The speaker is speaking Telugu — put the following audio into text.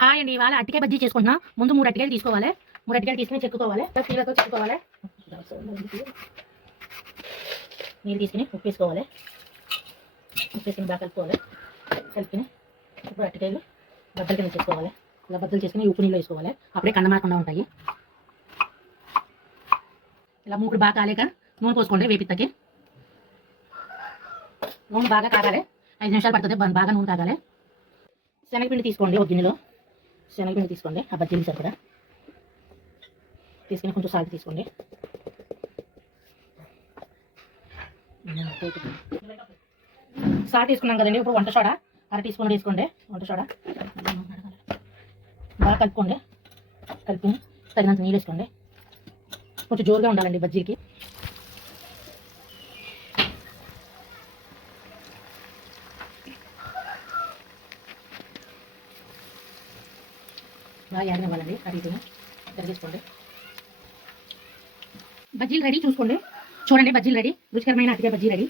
హాయ్ అండి, ఇవాళ అట్టికాయ బజ్జీ చేసుకుంటున్నా. ముందు 3 అట్టికాయలు తీసుకోవాలి. 3 అట్టికాయలు తీసుకుని చెక్కుకోవాలి. నీళ్ళతో చెక్కుకోవాలి. నీళ్ళు తీసుకుని ఉప్పు వేసుకోవాలి. ఉప్పు వేసుకుని బాగా కలుపుకోవాలి. కలుపుకుని ఇప్పుడు అట్టికాయలు బద్దలు కింద చేసుకోవాలి. ఇలా బద్దలు చేసుకుని ఉప్పు నీళ్ళు వేసుకోవాలి. అప్పుడే కండమారకుండా ఉంటాయి. ఇలా మూకుడు బాగా కాలేక నూనె పోసుకోండి. వేపిత్తకి నూనె బాగా కాగాలి. 5 నిమిషాలు పడుతుంది. బాగా నూనె కాగాలి. శనగపిండి తీసుకోండి. ఒక గిన్నెలో శనగపిండి తీసుకోండి. ఆ బజ్జీలు సరిపడా తీసుకుని కొంచెం సాల్ట్ తీసుకోండి. సాల్ట్ తీసుకున్నాం కదండి. ఇప్పుడు వంట సోడా 1/2 టీ స్పూన్ తీసుకోండి. వంట సోడా బాగా కలుపుకోండి. కలిపి తగినంత నీళ్ళు వేసుకోండి. కొంచెం జోరుగా ఉండాలండి బజ్జీకి. బాగా యాగనివ్వాలండి. అడిగితే తిరిగేసుకోండి. బజ్జీలు రెడీ చూసుకోండి. చూడండి, బజ్జీలు రెడీ. రుచికరమైన అట్టికాయ బజ్జీ రెడీ.